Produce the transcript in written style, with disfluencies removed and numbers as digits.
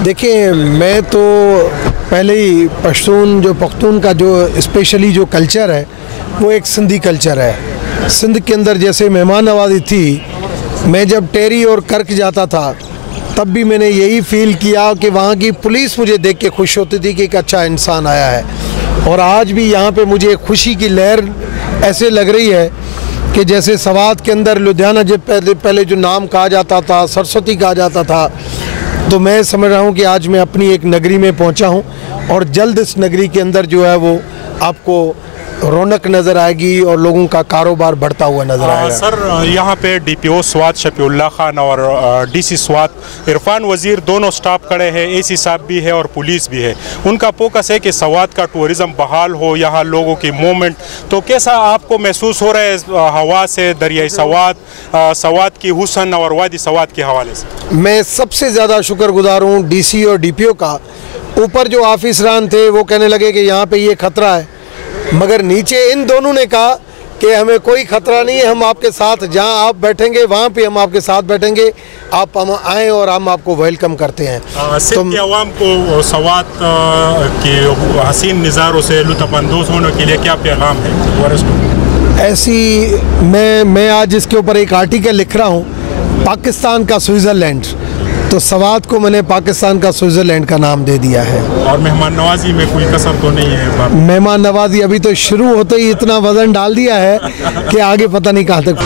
देखिए, मैं तो पहले ही पख्तून का जो स्पेशली जो कल्चर है वो एक सिंधी कल्चर है। सिंध के अंदर जैसे मेहमान नवाजी थी, मैं जब टेरी और कर्क जाता था तब भी मैंने यही फील किया कि वहाँ की पुलिस मुझे देख के खुश होती थी कि एक अच्छा इंसान आया है। और आज भी यहाँ पे मुझे खुशी की लहर ऐसे लग रही है कि जैसे सवात के अंदर लुधियाना जब पहले जो नाम कहा जाता था, सरस्वती कहा जाता था, तो मैं समझ रहा हूँ कि आज मैं अपनी एक नगरी में पहुँचा हूँ और जल्द इस नगरी के अंदर जो है वो आपको रौनक नज़र आएगी और लोगों का कारोबार बढ़ता हुआ नज़र आएगा। सर, यहाँ पे डीपीओ स्वात शफीउल्लाह खान और डीसी स्वात इरफान वज़ीर दोनों स्टाफ खड़े हैं, एसी साहब भी है और पुलिस भी है। उनका फोकस है कि स्वात का टूरिज़्म बहाल हो, यहाँ लोगों की मूवमेंट। तो कैसा आपको महसूस हो रहा है हवा से, दरियाई स्वात की हुसन और वादी स्वात के हवाले से? मैं सबसे ज़्यादा शुक्रगुजार हूँ डीसी और डीपीओ का। ऊपर जो ऑफिसरान थे वो कहने लगे कि यहाँ पे ये खतरा है, मगर नीचे इन दोनों ने कहा कि हमें कोई खतरा नहीं है, हम आपके साथ, जहाँ आप बैठेंगे वहाँ पे हम आपके साथ बैठेंगे, आप हम आएँ और हम आपको वेलकम करते हैं। सिंध के अवाम को स्वात के हसीन नज़ारों से लुत्फ़अंदोज़ होने के लिए क्या पैगाम है? ऐसी मैं आज इसके ऊपर एक आर्टिकल लिख रहा हूँ, पाकिस्तान का स्विट्ज़रलैंड। तो स्वात को मैंने पाकिस्तान का स्विट्ज़रलैंड का नाम दे दिया है। और मेहमान नवाजी में कोई कसर तो नहीं है? मेहमान नवाजी अभी तो शुरू होते ही इतना वज़न डाल दिया है कि आगे पता नहीं कहाँ तक।